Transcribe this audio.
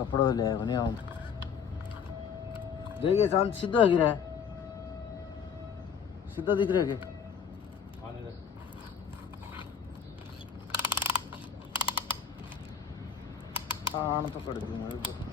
कपड़ों ले बने आऊँ देखिए शांत सीधा गिरा है सीधा दिख रहा है क्या आना तो पड़ गई